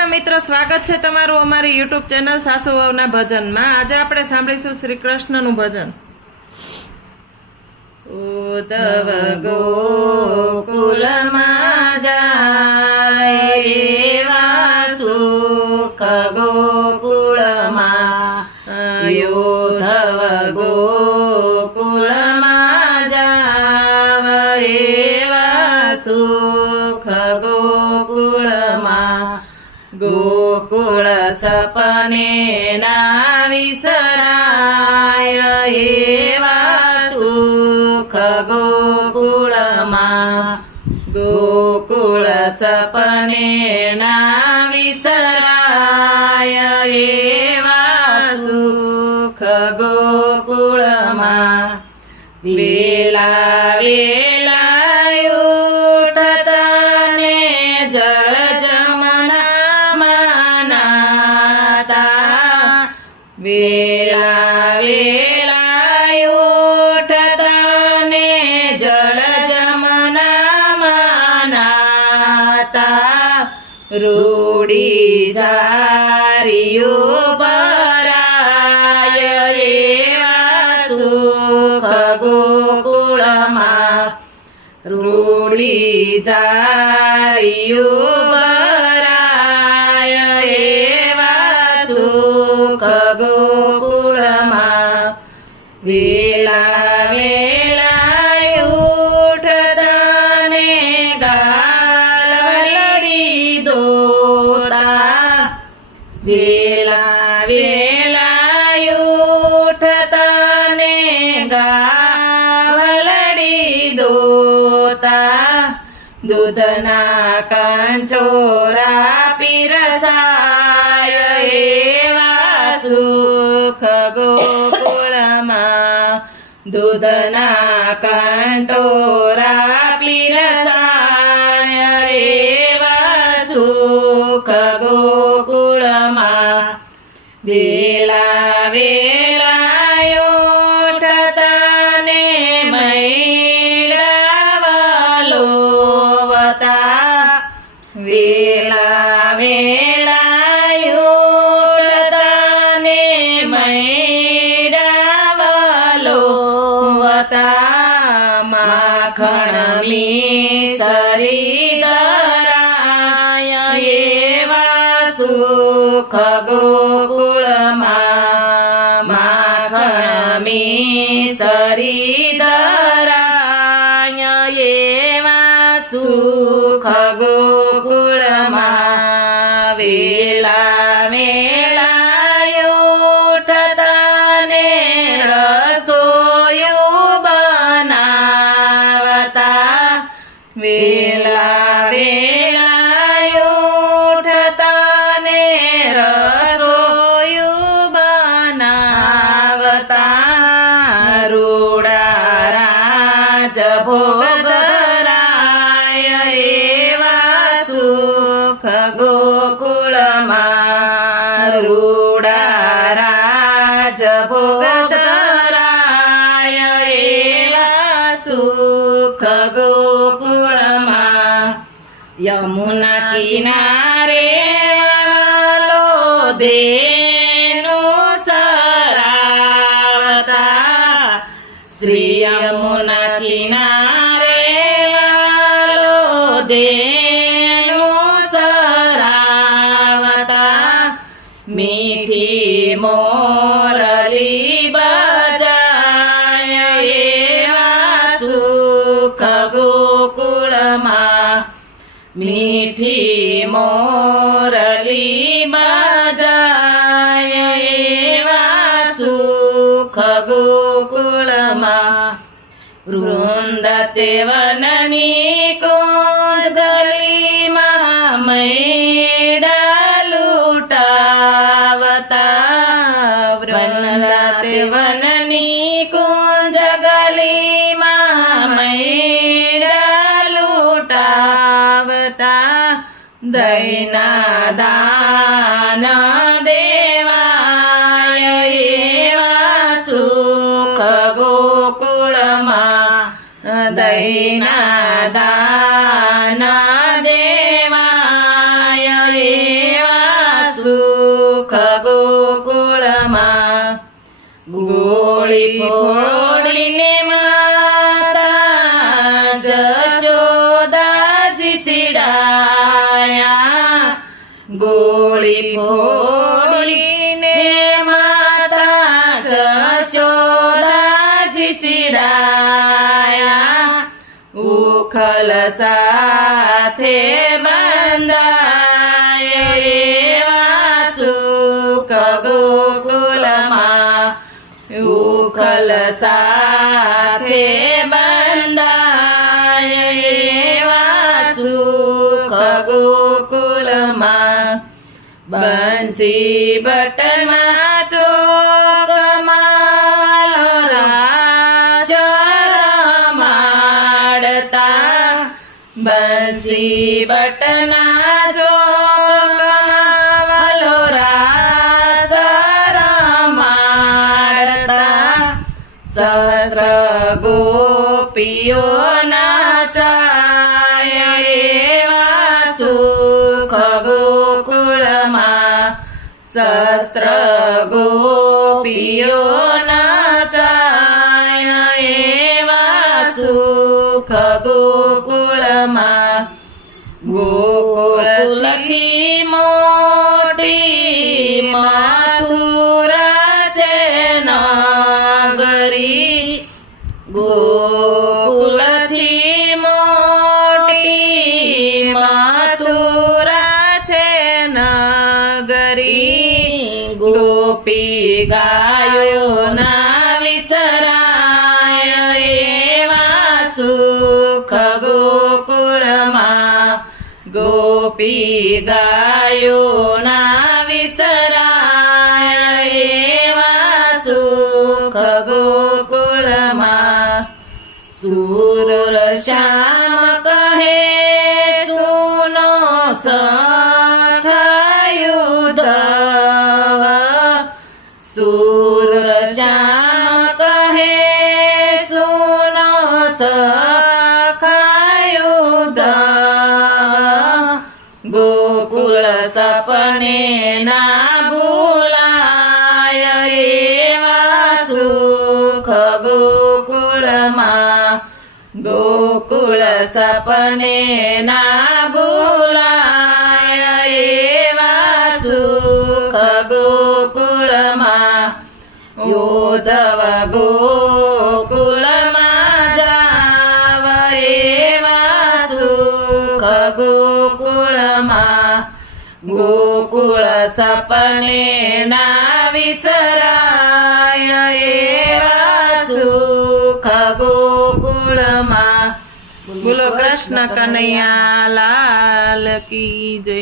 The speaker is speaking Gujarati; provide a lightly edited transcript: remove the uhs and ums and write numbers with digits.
કૃષ્ણ મિત્રો, સ્વાગત છે તમારું અમારી યુટ્યુબ ચેનલ સાસુ વહુના ભજનમાં। આજે આપણે સાંભળીશું શ્રી કૃષ્ણનું ભજન। ઉદ્ધવ ગોકુળમાં જાય એવા સુખ ગોકુળમાં, ઉદ્ધવ ગોકુળમાં જાવ એવા સુખ ગોકુળમાં, ગોકુળ સપને ના વિસરાય એવા સુખ ગોકુળમાં, ગોકુળ સપને ના વિસરાય એવા સુખ ગોકુળમાં, વેલા વેલા ઉઠતા ને જળ વેલા વેલા ઉઠતા ને જળ જમનામાં નાતા, રૂડી ઝારીઓ ભરાય એવા સુખ ગોકુળમાં, રૂડી ઝારીઓ ભરાય એવા સુખ ગોકુળમાં, વેલા વેલા ઉઠતા ને ગાલડી ધોતા, વેલા વેલા ઉઠતા ને ગાવલડી ધોતા, દૂધના કંચોરા પીરસાય એવા સુખ ગોકુળમાં, દૂધના કંટોરા પીરસાય એવા સુખ ગોકુળમાં, વેલા વેલા ઉઠતા ને મૈડાવલોવતા, વેલા વેલા ઉઠતા ને મૈડાવલોવતા, માખણ મિસરી ધરાય એવા સુખ ગોકુળમાં, માખણ મિસરી ધરાય એવા સુખ ગોકુળમાં, વેલા વેલા ઉઠતા ને રસોયું બનાવતા, વેલા વેલા ઉઠતા ને રસોયું બનાવતા, રૂડા રાજ ભોગ ધરાય એવા સુખ ગોકુળમાં, રૂડા રાજ ભોગ ધરાય એવા સુખ ગોકુળમાં, યમુના કિનારે વાલો દેનું સરાવતા, શ્રી યમુના કિનારે વાલો દેનું સરાવતા, મીઠી મોરલી બજાય એવા સુખ ગોકુળમાં, મીઠી મોરલી બજાય એવા સુખ ગોકુળમાં, વૃંદ તે વનની કોંજલીમાં મૈડા લૂટાવતા, વૃંદ તે વનની કોંજલીમાં મૈડા લૂટાવતા, દૈના દાન દેવાય એવા સુખ ગોકુળમાં, દૈના દાન દેવાય એવા ગોળી ફોડીને માતા જશોદાજી સીડાયા ગોળી ફોડીને માતા જશોદાજી સીડાયા ઉખલ સાથે બંધાય એવા સુખ ગોકુળમાં ઉખલ સાથે બંધાય એવા સુખ ગોકુળમાં બંસી બટના ચોકમાં શરમાડતા બંસી બટના ચોકમાં વલોરા શરમાડતા સહસ્ર ગોપીઓના સાય એવા સુખ ગોકુળમાં સહસ્ર ગોપીઓના સાય એવા સુખ ગોકુળમાં ગોકુળથી મોટી મથુરા છે નગરી ગોકુળથી મોટી મથુરા છે નગરી ગોપી ગાયોના વિસરાય એવા સુખ ગોકુળમાં ગોપી ગાયોના વિસરાય એવા સુખ ગોકુળમાં સુર શ્યામ કહે સુનો સખાયુધવ સુર શ્યામ કહે સુનો સખાયુધવ ગોકુળ સપને ના ભૂલાય એવા સુખ ગોકુળમાં ગોકુળ સપને ના ભૂલાય એવા સુખ ગોકુળમાં યોધવ ગોકુળમાં જાવ એવા સુખ ગોકુળમાં ગોકુળ સપને ના વિસરાય એવા સુખ ગોકુળમાં. બોલો કૃષ્ણ કનૈયા લાલ કી જય.